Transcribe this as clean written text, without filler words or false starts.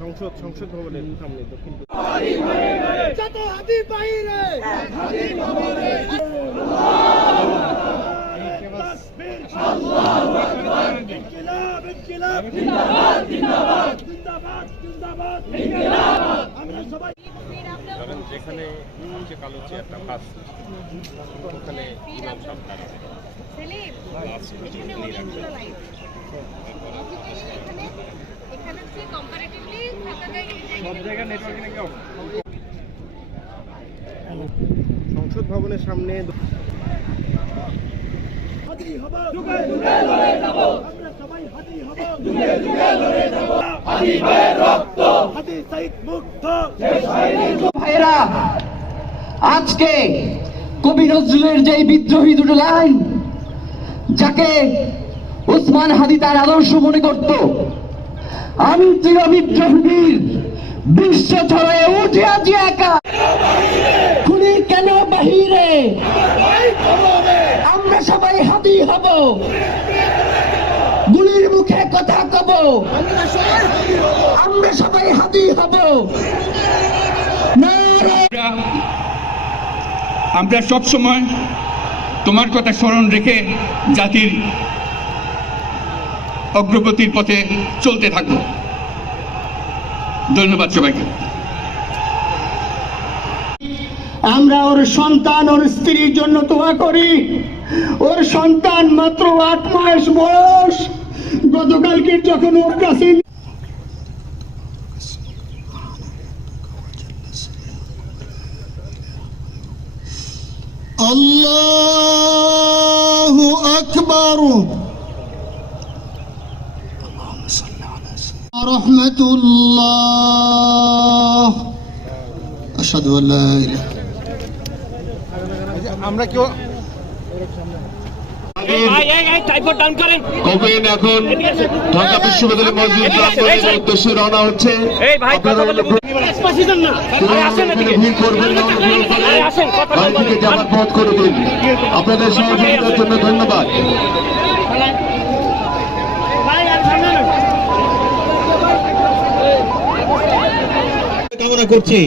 সংসদ ভবনের সামনে দক্ষিণ যেখানে কালো চেয়ারটা ফার্স্ট ওখানে ইমাম সাহেব দাঁড়াবে সংসদ ভবনের সামনে ভাইরা, আজকে কবি নজরুলের যে বিদ্রোহী দুটো লাইন, যাকে ওসমান হাদি তার আদর্শ মনে করত, আমি চির বিদ্রোহীর বিশ্ব ছড়ায় উঠে আছি একা, খুনি কেন বাহিরে, আমরা সবাই হাদি হব, গুলির মুখে কথা কব, আমরা সবাই হাদি হব। আমরা সব সময় তোমার কথা স্মরণ রেখে জাতির অগ্রগতির পথে চলতে থাকবো। ধন্যবাদ সবাইকে। আমরা ওর সন্তান, ওর স্ত্রীর জন্য দোয়া করি। ওর সন্তান মাত্র 8 মাস বয়স। গতকালকে যখন ওর কাছে আল্লাহু আকবার রাহমাতুল্লাহ আশহাদু আল্লা ইলাহা আমরা কেউ কবিন এখন ঢাকা বিশ্ববিদ্যালয় মসজিদ প্রাঙ্গণের উদ্দেশ্যে রওনা হচ্ছে। আপনারা ভিড় করবেন না, গাড়ি থেকে যাওয়ার পথ করে দিন। আপনাদের সহযোগিতার জন্য ধন্যবাদ। কামনা করছি।